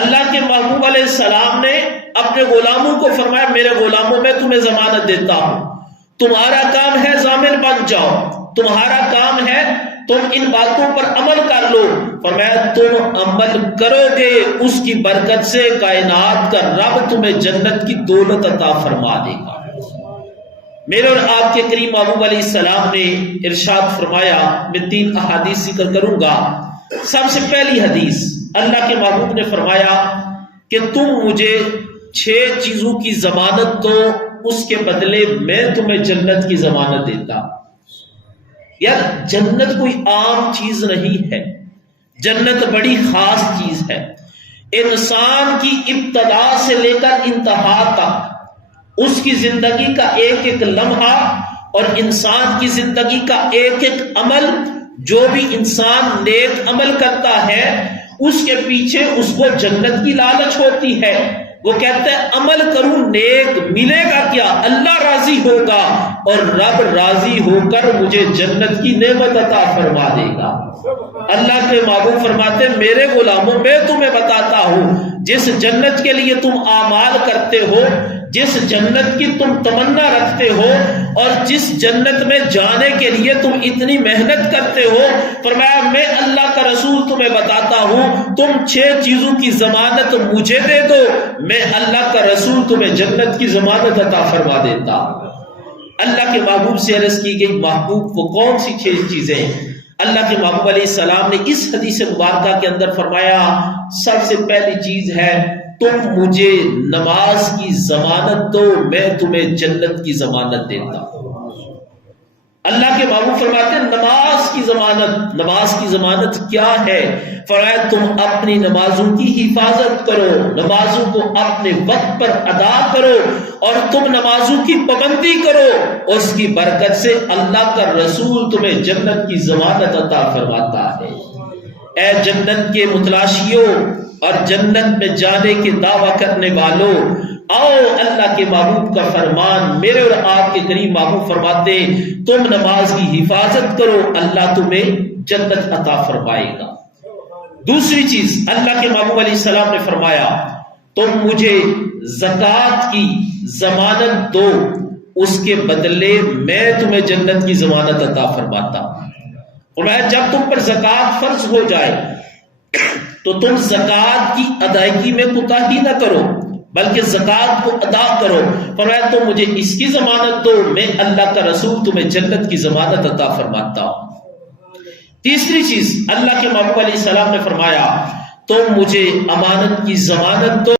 اللہ کے محبوب علیہ السلام نے اپنے غلاموں کو فرمایا میرے غلاموں میں تمہیں ضمانت دیتا ہوں، تمہارا کام ہے ضامن بن جاؤ، تمہارا کام ہے تم ان باتوں پر عمل کر لو۔ فرمایا تم عمل کرو گے اس کی برکت سے کائنات کا رب تمہیں جنت کی دولت عطا فرما دے گا۔ میرے اور آپ کے کریم محبوب علیہ السلام نے ارشاد فرمایا، میں 3 احادیث ذکر کروں گا۔ سب سے پہلی حدیث، اللہ کے محبوب نے فرمایا کہ تم مجھے 6 چیزوں کی ضمانت دو، اس کے بدلے میں تمہیں جنت کی ضمانت دیتا۔ یار جنت کوئی عام چیز نہیں ہے، جنت بڑی خاص چیز ہے۔ انسان کی ابتدا سے لے کر انتہا تک اس کی زندگی کا ایک ایک لمحہ اور انسان کی زندگی کا ایک ایک عمل، جو بھی انسان نیک عمل کرتا ہے اس کے پیچھے اس کو جنت کی لالچ ہوتی ہے۔ وہ کہتا ہے عمل کروں نیک، ملے گا کیا؟ اللہ راضی ہوگا اور رب راضی ہو کر مجھے جنت کی نعمت عطا فرما دے گا۔ اللہ کے محبوب فرماتے ہیں میرے غلاموں میں تمہیں بتاتا ہوں جس جنت کے لیے تم اعمال کرتے ہو، جس جنت کی تم تمنا رکھتے ہو اور جس جنت میں جانے کے لیے تم اتنی محنت کرتے ہو، فرمایا میں اللہ کا رسول تمہیں بتاتا ہوں تم 6 چیزوں کی ضمانت مجھے دے دو، میں اللہ کا رسول تمہیں جنت کی ضمانت عطا فرما دیتا۔ اللہ کے محبوب سے عرض کی گئی محبوب وہ کون سی 6 چیزیں؟ اللہ کے محبوب علیہ السلام نے اس حدیث مبارکہ کے اندر فرمایا سب سے پہلی چیز ہے تم مجھے نماز کی ضمانت دو، میں تمہیں جنت کی ضمانت دیتا ہوں۔ اللہ کے محبوب فرماتے ہیں نماز کی ضمانت۔ نماز کی ضمانت کیا ہے؟ فرمایا تم اپنی نمازوں کی حفاظت کرو، نمازوں کو اپنے وقت پر ادا کرو اور تم نمازوں کی پابندی کرو، اس کی برکت سے اللہ کا رسول تمہیں جنت کی ضمانت عطا فرماتا ہے۔ اے جنت کے متلاشیوں اور جنت میں جانے کے دعویٰ کرنے والوں، آؤ اللہ کے محبوب کا فرمان، میرے اور آپ کے قریب محبوب فرماتے تم نماز کی حفاظت کرو، اللہ تمہیں جنت عطا فرمائے گا۔ دوسری چیز اللہ کے محبوب علیہ السلام نے فرمایا تم مجھے زکوٰۃ کی ضمانت دو، اس کے بدلے میں تمہیں جنت کی ضمانت عطا فرماتا۔ فرمایا جب تم پر زکوٰۃ فرض ہو جائے تو تم زکوٰۃ کی ادائیگی میں کوتاہی نہ کرو بلکہ زکوٰۃ کو ادا کرو۔ فرمایا تم مجھے اس کی ضمانت دو، میں اللہ کا رسول تمہیں جنت کی ضمانت عطا فرماتا ہوں۔ تیسری چیز اللہ کے محبوب علیہ السلام نے فرمایا تم مجھے امانت کی ضمانت دو،